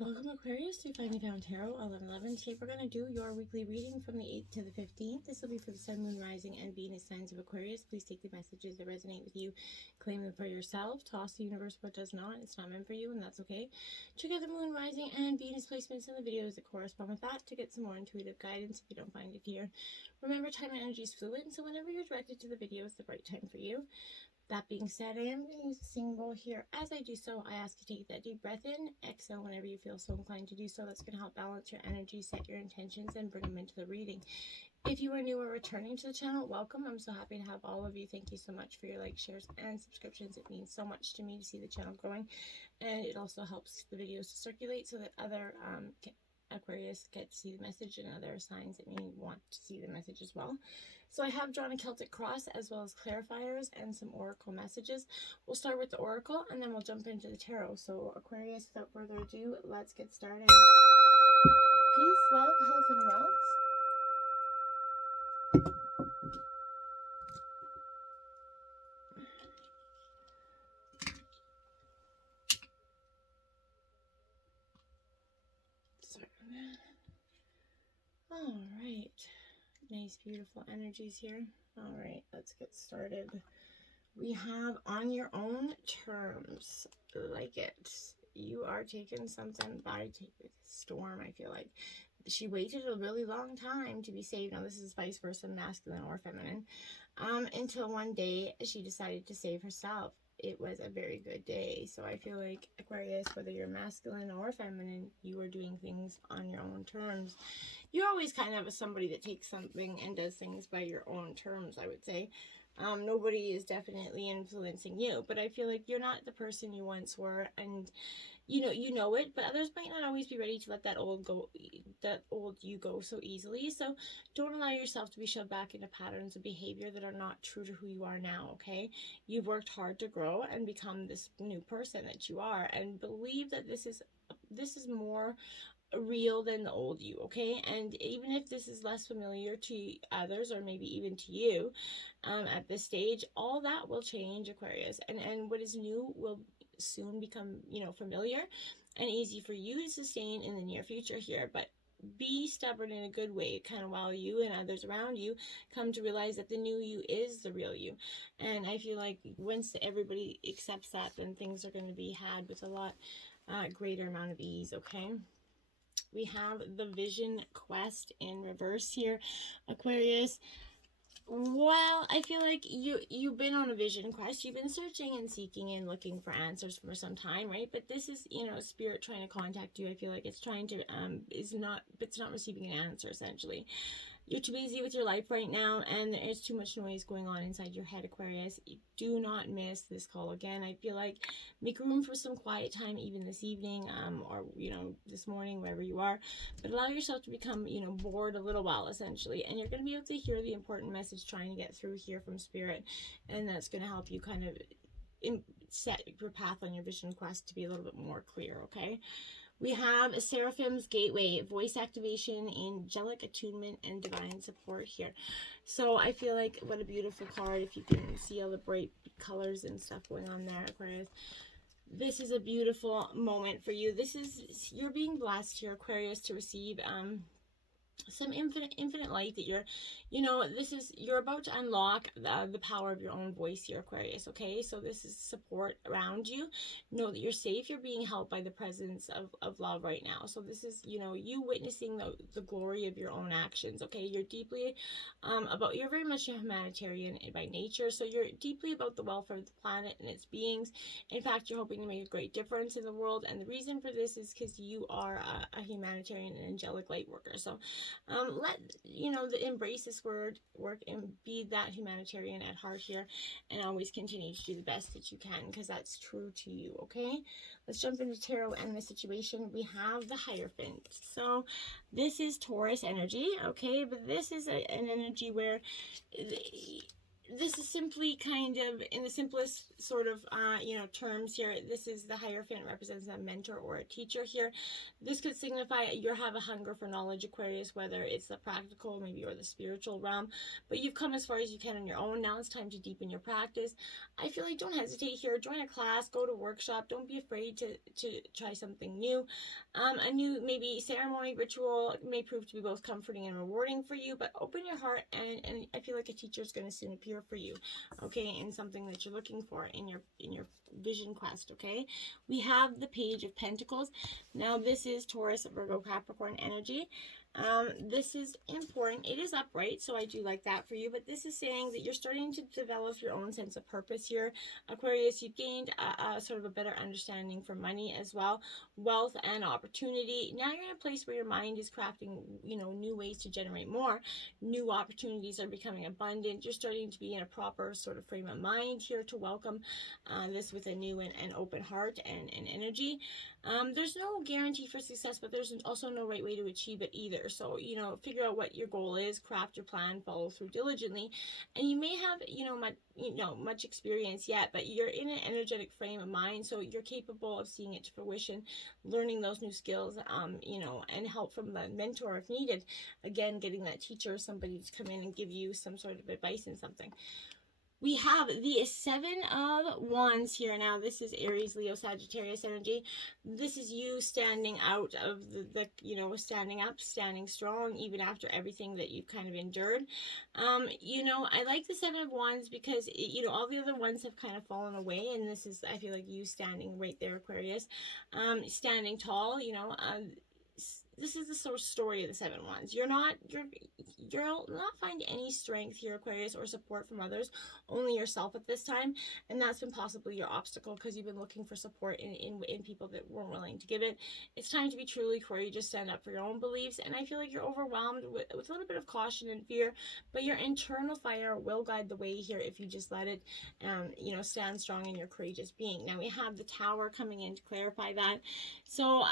Welcome Aquarius to Finally Found Tarot 1111. Today we're going to do your weekly reading from the 8th to the 15th. This will be for the Sun, Moon, Rising, and Venus signs of Aquarius. Please take the messages that resonate with you, claim them for yourself. Toss the universe what does not. It's not meant for you, and that's okay. Check out the Moon, Rising, and Venus placements in the videos that correspond with that to get some more intuitive guidance if you don't find it here. Remember, time and energy is fluid, so whenever you're directed to the video is the right time for you. That being said, I am going to use a single here. As I do so, I ask you to take that deep breath in, exhale whenever you feel so inclined to do so. That's going to help balance your energy, set your intentions, and bring them into the reading. If you are new or returning to the channel, welcome. I'm so happy to have all of you. Thank you so much for your likes, shares, and subscriptions. It means so much to me to see the channel growing, and it also helps the videos to circulate so that other Aquarius get to see the message, and other signs that may want to see the message as well. So I have drawn a Celtic cross as well as clarifiers and some oracle messages. We'll start with the oracle and then we'll jump into the tarot. So Aquarius, without further ado, let's get started. Peace, love, health, and wealth. All right. Nice, beautiful energies here. All right, let's get started. We have on your own terms. Like it. You are taking something by storm, I feel like. She waited a really long time to be saved. Now, this is vice versa, masculine or feminine. Until one day she decided to save herself. It was a very good day. So I feel like, Aquarius, whether you're masculine or feminine, you are doing things on your own terms. You're always kind of somebody that takes something and does things by your own terms, I would say. Nobody is definitely influencing you, but I feel like you're not the person you once were, and you know it, but others might not always be ready to let that old you go so easily. So don't allow yourself to be shoved back into patterns of behavior that are not true to who you are now, okay? You've worked hard to grow and become this new person that you are, and believe that this is more real than the old you, okay? And even if this is less familiar to others, or maybe even to you at this stage, all that will change, Aquarius, and what is new will soon become familiar and easy for you to sustain in the near future here. But be stubborn in a good way, kind of, while you and others around you come to realize that the new you is the real you. And I feel like once everybody accepts that, then things are going to be had with a lot greater amount of ease, okay? We have the Vision Quest in reverse here, Aquarius. Well, I feel like you've been on a vision quest. You've been searching and seeking and looking for answers for some time, right? But this is, spirit trying to contact you. I feel like it's trying to it's not receiving an answer, essentially. You're too busy with your life right now, and there's too much noise going on inside your head, Aquarius. Do not miss this call again. I feel like make room for some quiet time, even this evening, or this morning, wherever you are. But allow yourself to become, bored a little while, essentially, and you're going to be able to hear the important message trying to get through here from Spirit, and that's going to help you kind of set your path on your vision quest to be a little bit more clear, okay? We have Seraphim's Gateway, voice activation, angelic attunement, and divine support here. So I feel like, what a beautiful card, if you can see all the bright colors and stuff going on there, Aquarius. This is a beautiful moment for you. You're being blessed here, Aquarius, to receive some infinite light that you're about to unlock the power of your own voice here, Aquarius, okay? So this is support around you. Know that you're safe. You're being helped by the presence of love right now. So this is, you witnessing the glory of your own actions, okay? You're deeply you're very much a humanitarian by nature, so you're deeply about the welfare of the planet and its beings. In fact, you're hoping to make a great difference in the world, and the reason for this is because you are a humanitarian and angelic light worker. So embrace this work and be that humanitarian at heart here, and always continue to do the best that you can, because that's true to you, okay? Let's jump into tarot and the situation. We have the Hierophant. So this is Taurus energy, okay? But this is an energy where this is simply kind of, in the simplest sort of, terms here, this is the Hierophant represents a mentor or a teacher here. This could signify you have a hunger for knowledge, Aquarius, whether it's the practical, maybe, or the spiritual realm, but you've come as far as you can on your own. Now it's time to deepen your practice. I feel like don't hesitate here. Join a class, go to a workshop. Don't be afraid to try something new. A new, maybe, ceremony, ritual may prove to be both comforting and rewarding for you, but open your heart, and I feel like a teacher is going to soon appear for you, okay, in something that you're looking for in your vision quest, okay? We have the Page of Pentacles. Now this is Taurus, Virgo, Capricorn energy. This is important. It is upright, so I do like that for you, but this is saying that you're starting to develop your own sense of purpose here, Aquarius. You've gained a sort of a better understanding for money as well, wealth and opportunity. Now you're in a place where your mind is crafting, new ways to generate more. New opportunities are becoming abundant. You're starting to be in a proper sort of frame of mind here to welcome this with a new and open heart and energy. There's no guarantee for success, but there's also no right way to achieve it either. So, figure out what your goal is, craft your plan, follow through diligently. And you may have, much experience yet, but you're in an energetic frame of mind, so you're capable of seeing it to fruition, learning those new skills, and help from the mentor if needed. Again, getting that teacher or somebody to come in and give you some sort of advice in something. We have the Seven of Wands here now. This is Aries, Leo, Sagittarius energy. This is you standing out of the standing up, standing strong, even after everything that you've kind of endured. I like the Seven of Wands because, all the other ones have kind of fallen away. And this is, I feel like, you standing right there, Aquarius. Standing tall, this is the sort of story of the Seven Wands. You'll not find any strength here, Aquarius, or support from others, only yourself at this time, and that's been possibly your obstacle because you've been looking for support in people that weren't willing to give it. It's time to be truly courageous, stand up for your own beliefs, and I feel like you're overwhelmed with a little bit of caution and fear, but your internal fire will guide the way here if you just let it, stand strong in your courageous being. Now we have the Tower coming in to clarify that. So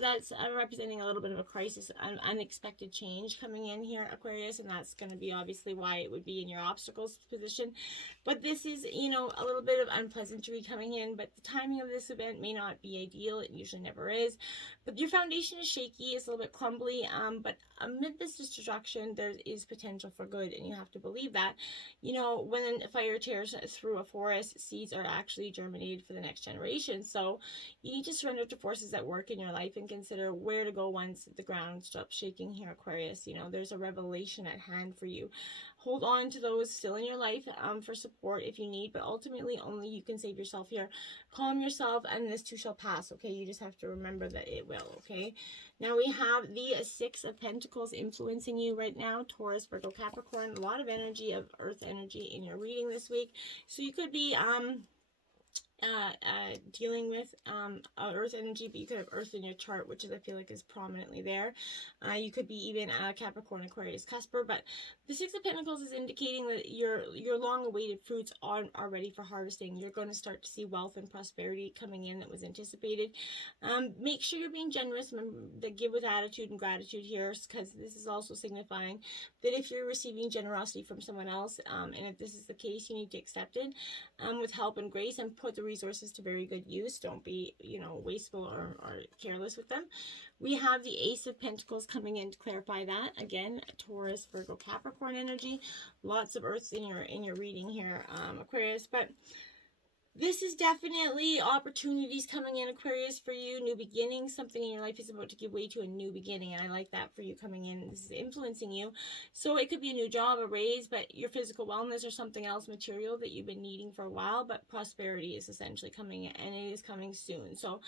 that's representing a little bit of a crisis, an unexpected change coming in here, Aquarius, and that's going to be obviously why it would be in your obstacles position. But this is, a little bit of unpleasantry coming in, but the timing of this event may not be ideal. It usually never is. But your foundation is shaky, it's a little bit crumbly, but amid this destruction, there is potential for good, and you have to believe that. When a fire tears through a forest, seeds are actually germinated for the next generation. So you need to surrender to forces at work in your life and consider where to go once the ground stops shaking here, Aquarius. There's a revelation at hand for you. Hold on to those still in your life for support if you need, but ultimately only you can save yourself here. Calm yourself, and this too shall pass, okay? You just have to remember that it will, okay? Now we have the Six of Pentacles influencing you right now, Taurus, Virgo, Capricorn. A lot of energy, of earth energy in your reading this week. So you could be dealing with earth energy, but you could have earth in your chart, which is, I feel like, is prominently there. You could be even Capricorn, Aquarius, Cusper, but the Six of Pentacles is indicating that your long-awaited fruits are ready for harvesting. You're going to start to see wealth and prosperity coming in that was anticipated. Make sure you're being generous. Remember to give with attitude and gratitude here, because this is also signifying that if you're receiving generosity from someone else, and if this is the case, you need to accept it with help and grace and put the resources to very good use. Don't be, wasteful or careless with them. We have the Ace of Pentacles coming in to clarify that. Again, Taurus, Virgo, Capricorn energy. Lots of earth in your reading here, Aquarius. But this is definitely opportunities coming in, Aquarius, for you. New beginnings. Something in your life is about to give way to a new beginning. And I like that for you coming in. This is influencing you. So it could be a new job, a raise, but your physical wellness or something else material that you've been needing for a while. But prosperity is essentially coming in, and it is coming soon. So,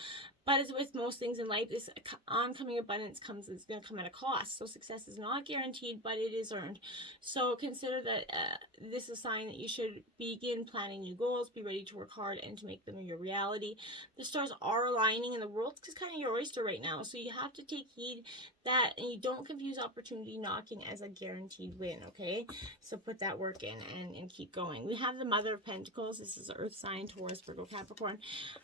but as with most things in life, this oncoming abundance is going to come at a cost. So success is not guaranteed, but it is earned. So consider that this is a sign that you should begin planning new goals, be ready to work hard and to make them your reality. The stars are aligning, and the world is kind of your oyster right now. So you have to take heed that, and you don't confuse opportunity knocking as a guaranteed win, okay? So put that work in and keep going. We have the Mother of Pentacles. This is Earth sign, Taurus, Virgo, Capricorn.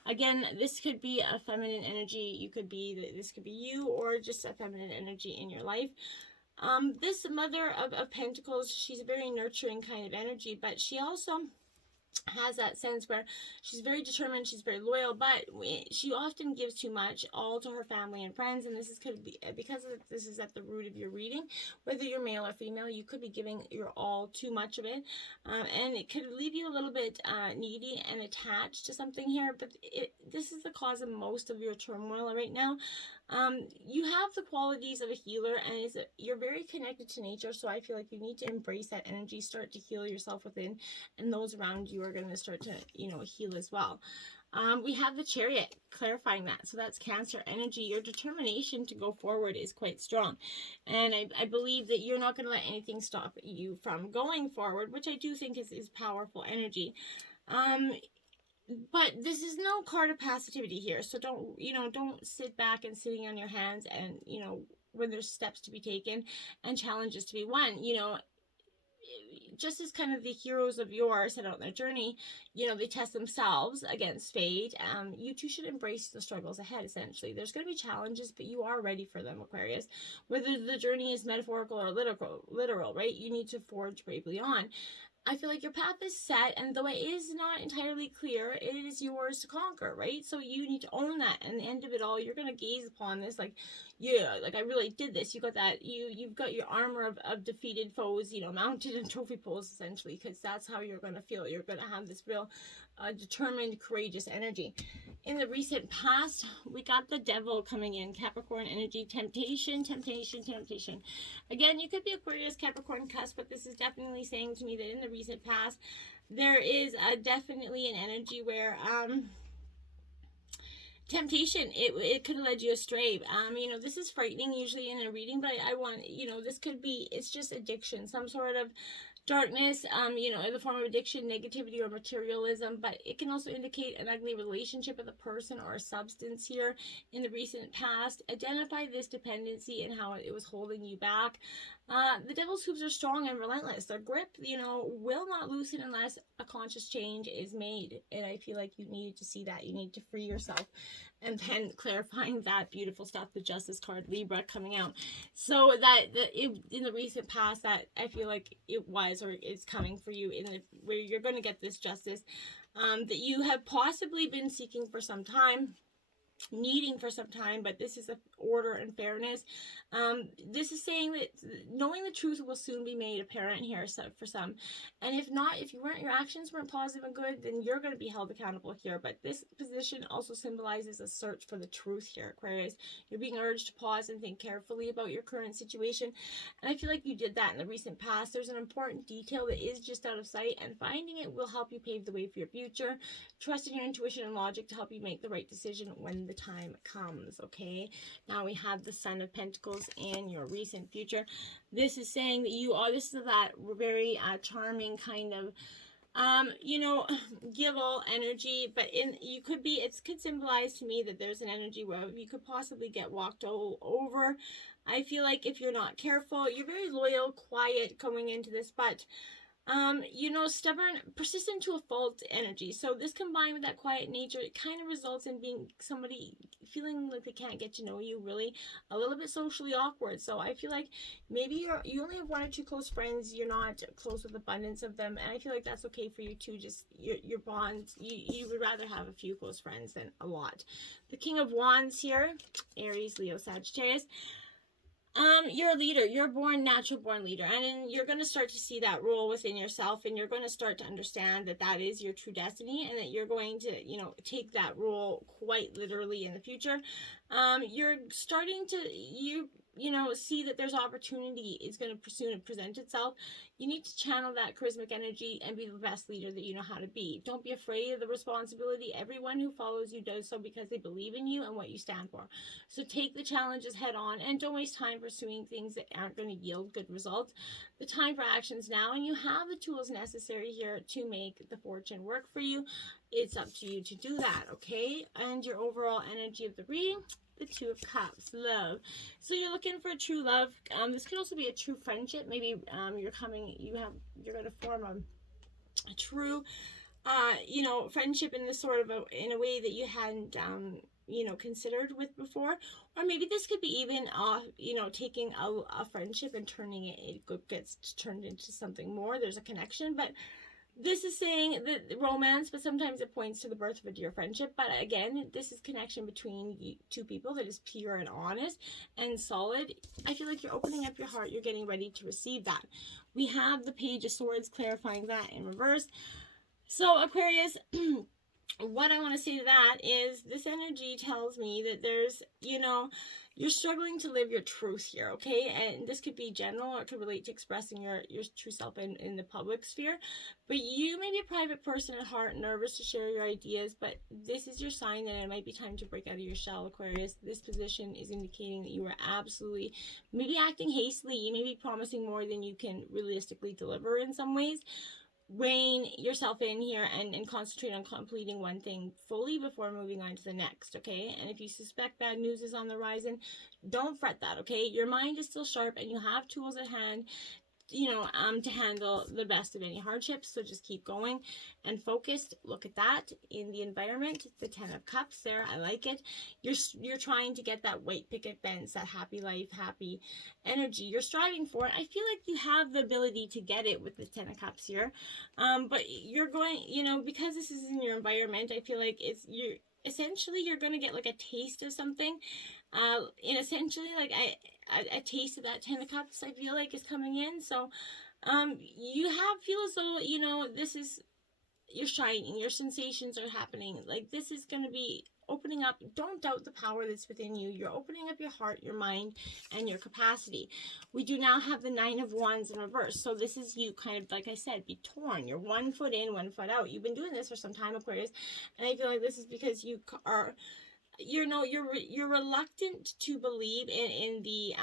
Again, this could be a feminine energy. This could be you, or just a feminine energy in your life. This Mother of Pentacles, she's a very nurturing kind of energy, but she also has that sense where she's very determined, she's very loyal, but she often gives too much, all to her family and friends, and this is could be because this is at the root of your reading. Whether you're male or female, you could be giving your all, too much of it, and it could leave you a little bit needy and attached to something here. But this is the cause of most of your turmoil right now. You have the qualities of a healer, and you're very connected to nature, so I feel like you need to embrace that energy, start to heal yourself within, and those around you are going to start to, heal as well. We have the Chariot, clarifying that. So that's Cancer energy. Your determination to go forward is quite strong. And I believe that you're not going to let anything stop you from going forward, which I do think is powerful energy. But this is no card of passivity here. So don't sit back and sitting on your hands and, when there's steps to be taken and challenges to be won, just as kind of the heroes of yore set out on their journey, they test themselves against fate. You too should embrace the struggles ahead, essentially. There's going to be challenges, but you are ready for them, Aquarius. Whether the journey is metaphorical or literal, right? You need to forge bravely on. I feel like your path is set, and though it is not entirely clear, it is yours to conquer, right? So you need to own that, and the end of it all, you're going to gaze upon this like, yeah, like I really did this. You got that, you've got your armor of defeated foes, mounted in trophy poles, essentially, because that's how you're going to feel. You're going to have this real determined, courageous energy. In the recent past, we got the Devil coming in, Capricorn energy, temptation. Again, you could be Aquarius, Capricorn cusp, but this is definitely saying to me that in the recent past, there is definitely an energy where temptation, it could have led you astray. This is frightening usually in a reading, but I want, this could be, it's just addiction, some sort of darkness, in the form of addiction, negativity, or materialism, but it can also indicate an ugly relationship with a person or a substance here in the recent past. Identify this dependency and how it was holding you back. The Devil's hooves are strong and relentless. Their grip, will not loosen unless a conscious change is made, and I feel like you needed to see that. You need to free yourself. And then clarifying that beautiful stuff, the Justice card, Libra coming out. So in the recent past, that I feel like it was, or it's coming for you where you're going to get this justice that you have possibly been seeking for some time, needing for some time, but this is a order and fairness. This is saying that knowing the truth will soon be made apparent here for some, and if not, if your actions weren't positive and good, then you're going to be held accountable here. But this position also symbolizes a search for the truth here, Aquarius. You're being urged to pause and think carefully about your current situation, and I feel like you did that in the recent past. There's an important detail that is just out of sight, and finding it will help you pave the way for your future. Trust in your intuition and logic to help you make the right decision when the time comes. Okay, now we have the Sun of Pentacles in your recent future. This is saying that this is that very charming kind of give all energy, but it could symbolize to me that there's an energy where you could possibly get walked all over. I feel like if you're not careful, you're very loyal, quiet going into this, but stubborn, persistent to a fault energy. So this combined with that quiet nature, it kind of results in being somebody feeling like they can't get to know you, really a little bit socially awkward. So I feel like maybe you only have one or two close friends, you're not close with abundance of them, and I feel like that's okay for you too. Just your bonds, you would rather have a few close friends than a lot. The King of Wands here, Aries, Leo, Sagittarius. You're a leader. You're natural born leader, and you're going to start to see that role within yourself, and you're going to start to understand that is your true destiny, and that you're going to, take that role quite literally in the future. You're starting to, see that there's opportunity is going to soon present itself. You need to channel that charismatic energy and be the best leader that you know how to be. Don't be afraid of the responsibility. Everyone who follows you does so because they believe in you and what you stand for. So take the challenges head on, and don't waste time pursuing things that aren't going to yield good results. The time for actions now, and you have the tools necessary here to make the fortune work for you. It's up to you to do that, okay? And your overall energy of the reading, the Two of Cups, love. So you're looking for a true love. This could also be a true friendship. Maybe you're going to form a true, friendship in this sort of in a way that you hadn't, considered with before. Or maybe this could be even, taking a friendship and turning it gets turned into something more. There's a connection, but this is saying that romance, but sometimes it points to the birth of a dear friendship. But again, this is connection between two people that is pure and honest and solid. I feel like you're opening up your heart. You're getting ready to receive that. We have the Page of Swords clarifying that in reverse. So Aquarius, what I want to say to that is this energy tells me that there's, you're struggling to live your truth here, okay? And this could be general, or it could relate to expressing your true self in the public sphere. But you may be a private person at heart, nervous to share your ideas, but this is your sign that it might be time to break out of your shell, Aquarius. This position is indicating that you are absolutely, maybe acting hastily. You may be promising more than you can realistically deliver in some ways. Rein yourself in here and concentrate on completing one thing fully before moving on to the next, okay? And if you suspect bad news is on the horizon, don't fret that, okay? Your mind is still sharp and you have tools at hand, to handle the best of any hardships. So just keep going and focused. Look at that in the environment, the 10 of Cups there. I like it. You're trying to get that white picket fence, that happy life, happy energy. You're striving for it. I feel like you have the ability to get it with the 10 of Cups here. But you're going, because this is in your environment, I feel like you're going to get like a taste of something. And essentially, like a taste of that 10 of Cups, I feel like, is coming in. So, you feel as though, you're shining, your sensations are happening. Like, this is going to be opening up. Don't doubt the power that's within you. You're opening up your heart, your mind, and your capacity. We do now have the 9 of Wands in reverse. So this is you kind of, like I said, be torn. You're 1 foot in, 1 foot out. You've been doing this for some time, Aquarius. And I feel like this is because you are, you're reluctant to believe in the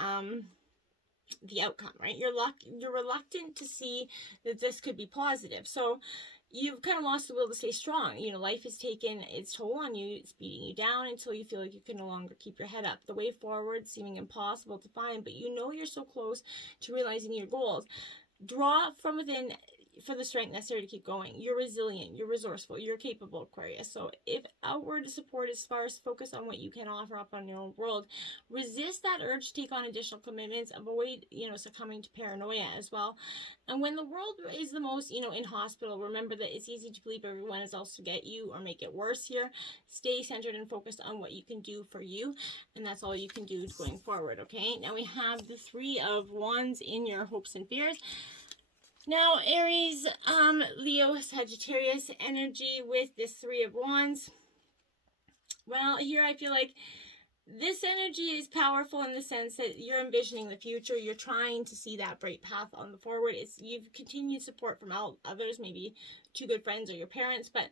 outcome, right? You're reluctant to see that this could be positive. So you've kind of lost the will to stay strong. Life has taken its toll on you. It's beating you down until you feel like you can no longer keep your head up. The way forward seeming impossible to find, but you're so close to realizing your goals. Draw from within for the strength necessary to keep going. You're resilient, you're resourceful, you're capable, Aquarius. So if outward support is sparse, focus on what you can offer up on your own world. Resist that urge to take on additional commitments. Avoid, succumbing to paranoia as well. And when the world is the most, in hospital, remember that it's easy to believe everyone is out to get you or make it worse here. Stay centered and focused on what you can do for you. And that's all you can do going forward, okay? Now we have the 3 of Wands in your hopes and fears. Now, Aries, Leo, Sagittarius energy with this 3 of Wands. Well, here I feel like this energy is powerful in the sense that you're envisioning the future. You're trying to see that bright path on the forward. You've continued support from others, maybe 2 good friends or your parents, but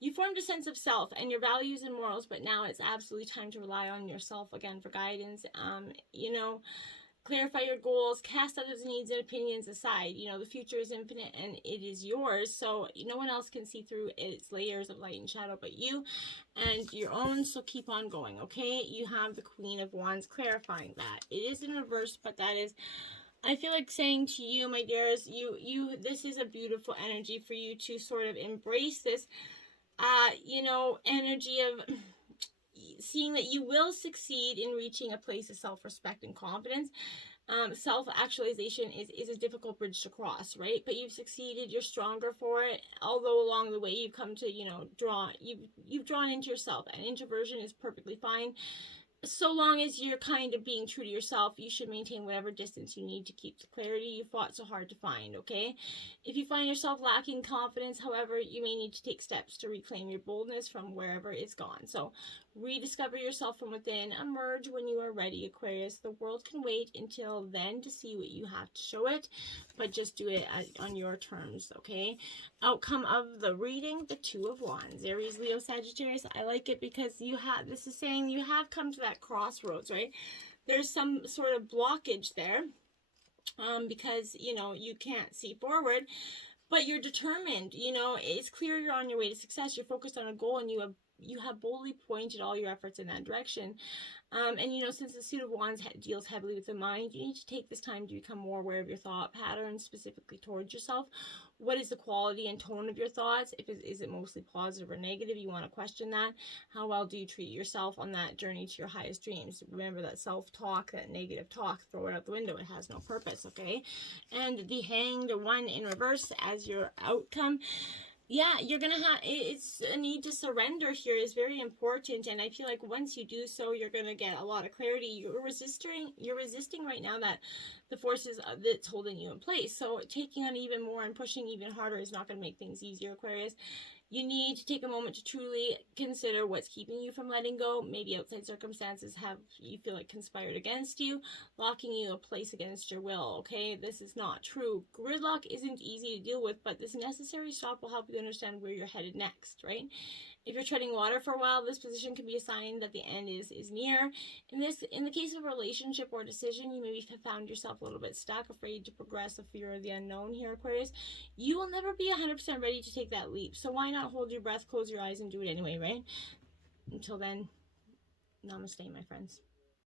you formed a sense of self and your values and morals, but now it's absolutely time to rely on yourself again for guidance. Clarify your goals, cast others' needs and opinions aside. The future is infinite and it is yours. So no one else can see through its layers of light and shadow but you and your own. So keep on going, okay? You have the Queen of Wands clarifying that. It is in reverse, but that is, I feel like saying to you, my dears, this is a beautiful energy for you to sort of embrace this, energy of seeing that you will succeed in reaching a place of self-respect and confidence. Self-actualization is a difficult bridge to cross, right? But you've succeeded, you're stronger for it. Although along the way you've come to, you've drawn into yourself, and introversion is perfectly fine. So long as you're kind of being true to yourself, you should maintain whatever distance you need to keep the clarity you fought so hard to find, okay? If you find yourself lacking confidence, however, you may need to take steps to reclaim your boldness from wherever it's gone. So rediscover yourself from within. Emerge when you are ready, Aquarius. The world can wait until then to see what you have to show it, but just do it on your terms, okay? Outcome of the reading, the 2 of Wands. Aries, Leo, Sagittarius. I like it because this is saying you have come to that crossroads, right? There's some sort of blockage there because, you can't see forward, but you're determined. It's clear you're on your way to success. You're focused on a goal and you have you have boldly pointed all your efforts in that direction. And you know, since the Suit of Wands deals heavily with the mind, you need to take this time to become more aware of your thought patterns, specifically towards yourself. What is the quality and tone of your thoughts? Is it mostly positive or negative? You want to question that. How well do you treat yourself on that journey to your highest dreams? Remember that self-talk, that negative talk, throw it out the window. It has no purpose, okay? And the Hanged One in reverse as your outcome. Yeah, you're gonna have, it's a need to surrender here is very important, and I feel like once you do so, you're gonna get a lot of clarity. You're resisting right now that the forces that's holding you in place. So taking on even more and pushing even harder is not gonna make things easier, Aquarius. You need to take a moment to truly consider what's keeping you from letting go. Maybe outside circumstances have, you feel like, conspired against you, locking you in a place against your will, okay? This is not true. Gridlock isn't easy to deal with, but this necessary stop will help you understand where you're headed next, right? If you're treading water for a while, this position can be a sign that the end is near. In the case of a relationship or decision, you maybe have found yourself a little bit stuck, afraid to progress, a fear of the unknown here, Aquarius. You will never be 100% ready to take that leap. So why not hold your breath, close your eyes, and do it anyway, right? Until then, namaste, my friends.